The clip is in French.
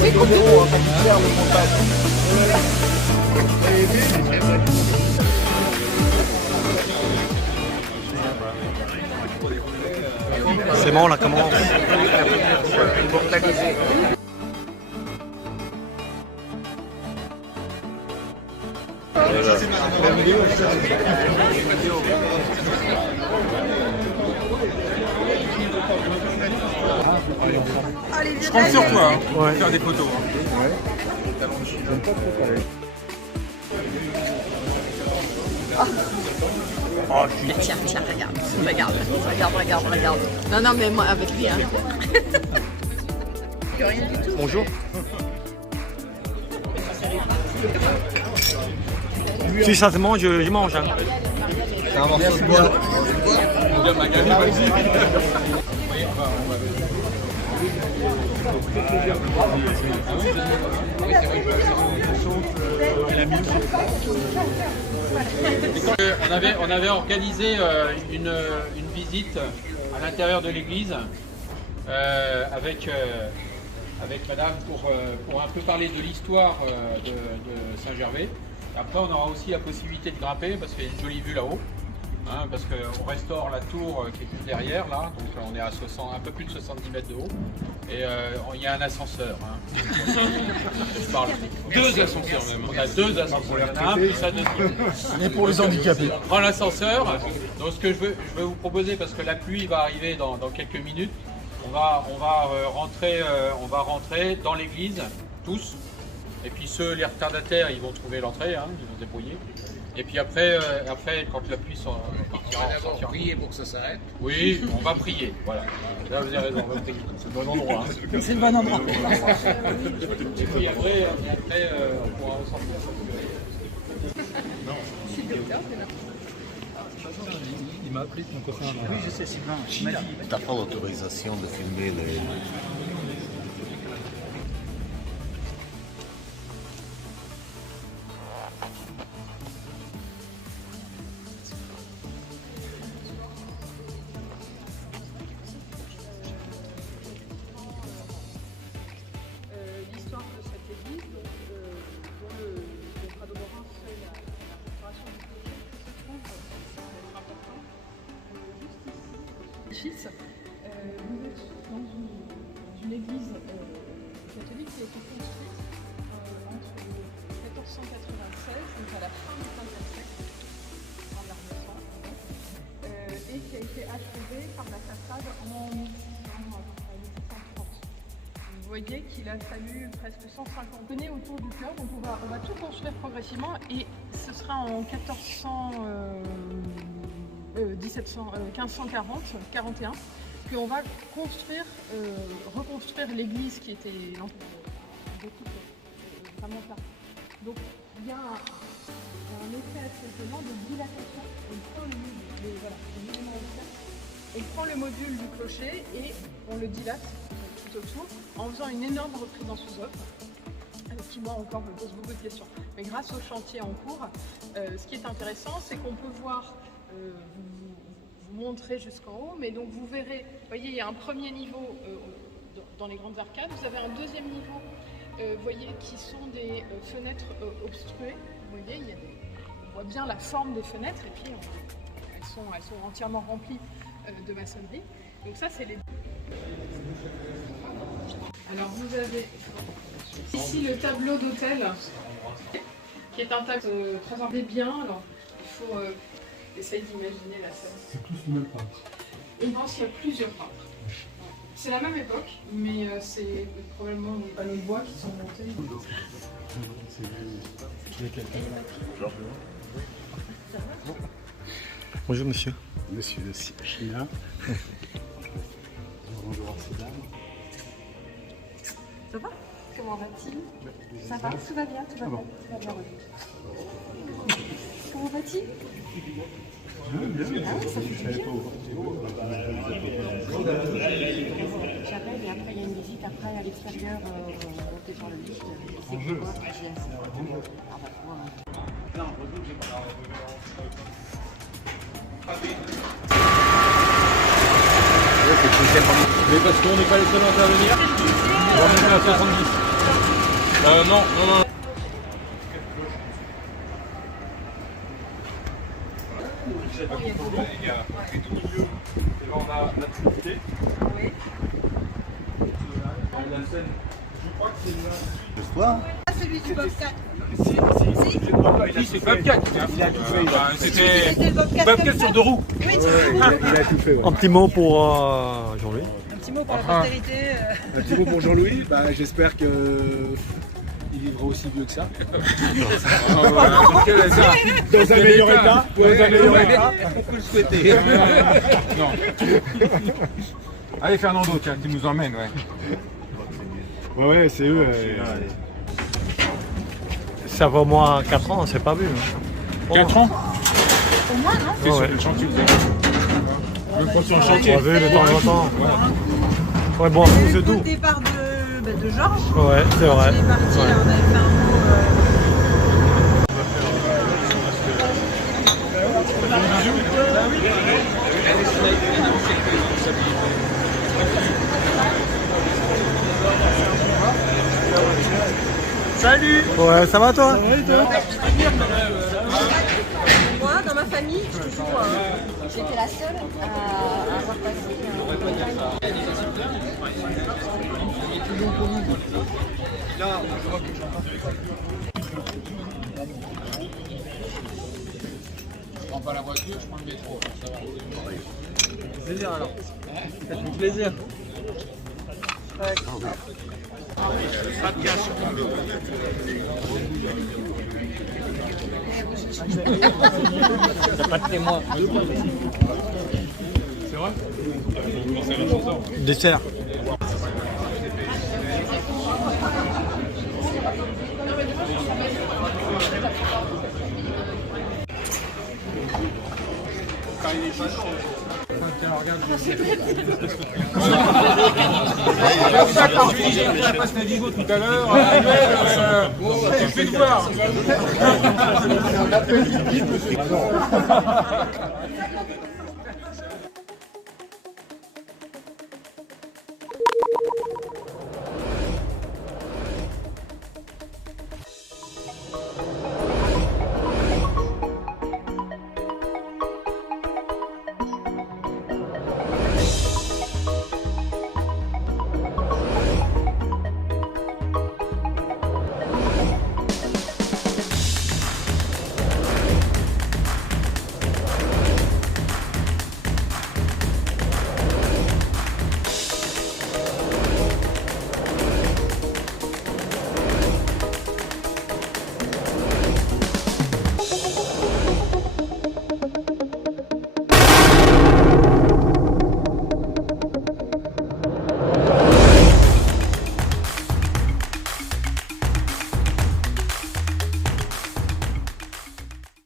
c'est cool. C'est bon, on la commence. Je compte sur toi, hein, Ouais. pour faire des photos. Tiens, regarde. Non, mais moi, avec lui, hein. Bonjour. Si ça se mange, je mange. Hein. C'est un morceau de bois. On avait organisé une visite à l'intérieur de l'église avec madame pour un peu parler de l'histoire de Saint-Gervais. Après, on aura aussi la possibilité de grimper parce qu'il y a une jolie vue là-haut. Hein, parce qu'on restaure la tour qui est juste derrière là, donc on est à un peu plus de 70 mètres de haut et il y a un ascenseur. Hein. Je parle. Deux ascenseurs même. On a deux ascenseurs. Il y en a un plus un deuxième. Et pour les handicapés. On prend l'ascenseur. Donc ce que je veux vous proposer, parce que la pluie va arriver dans quelques minutes, on va rentrer dans l'église tous. Et puis les retardataires, ils vont trouver l'entrée, hein, ils vont se débrouiller. Et puis après, quand la pluie partira, on va d'abord prier pour que ça s'arrête. Oui, on va prier, voilà. Là, vous avez raison, on va prier. C'est le bon endroit. Hein. C'est le bon endroit. Et puis après, on pourra ressortir. Il m'a appelé ton copain. Oui, je sais, Sylvain. T'as pas l'autorisation de filmer les... L'histoire de cette église, dont le Prado-Morin fait la restauration du clocher, se trouve, c'est important, juste ici, vous êtes dans une église catholique qui a été construite entre 1496, donc à la fin du XVe siècle, en 1900, et qui a été achevée par la façade en 1730. Vous voyez qu'il a fallu presque 150 années autour du cœur, donc on va tout construire progressivement et ce sera en 1540-41 qu'on va reconstruire l'église qui était vraiment pas. Donc il y a un effet assez étonnant de dilatation. On prend le module du clocher et on le dilate tout autour en faisant une énorme reprise en sous-œuvre qui moi encore me pose beaucoup de questions. Mais grâce au chantier en cours, ce qui est intéressant, c'est qu'on peut voir, vous montrer jusqu'en haut, mais donc vous verrez, vous voyez, il y a un premier niveau dans les grandes arcades, vous avez un deuxième niveau, vous voyez, qui sont des fenêtres obstruées. Vous voyez, on voit bien la forme des fenêtres et puis elles sont entièrement remplies de maçonnerie. Donc ça, c'est les... Alors vous avez ici le tableau d'hôtel qui est un tableau très emballé bien. Alors il faut essayer d'imaginer la scène. C'est tous le même peintre. Et je pense qu'il y a plusieurs peintres. C'est la même époque, mais c'est probablement des panneaux de bois qui sont montés. Bonjour monsieur. Monsieur de China. Bonjour à ces dames. Ça va? Comment va-t-il? Ça va? Tout va bien, tout va bien. Tout va bien, comment va-t-il? Ah oui, ça fait plaisir. J'appelle et après il y a une visite après à l'extérieur, on peut faire le lift. C'est quoi? Mais parce qu'on n'est pas les seuls à intervenir. On va monter à 70. Non. On a l'activité. Oui. La scène, je crois que c'est là. Le soir. Celui du Bobcat. Oui, c'est Bobcat. Il a tout fait. C'était C'était le Bobcat. Bobcat sur deux roues. Oui, c'est Il a tout fait. Un petit mot pour Jean-Louis. un petit mot pour la postérité. Un petit mot pour Jean-Louis, j'espère qu'il vivra aussi vieux que ça. Dans un meilleur état. On peut le souhaiter. Non. Allez Fernando, tiens, tu nous emmènes, ouais. Ouais, c'est eux. Ça va au moins 4 ans, c'est pas vu. 4 ans. Au moins, non? T'es sur Ouais. le chantier, même pas sur un chantier. On va vu de temps en temps. Ouais, bon, c'est Le tout. départ de Georges. Ouais, c'est vrai. Il est parti, Ouais. là, on avait fait un mot. Salut. Ouais, ça va toi? Moi, dans ma famille, je te jure, j'étais la seule à avoir passé Je prends pas la voiture, je prends le métro. Ça va. Plaisir alors. Faites-nous plaisir. T'as pas de témoin. C'est vrai? Dessert. C'est ça quand je lui disais qu'on passe Navigo tout à l'heure, tu fais le voir.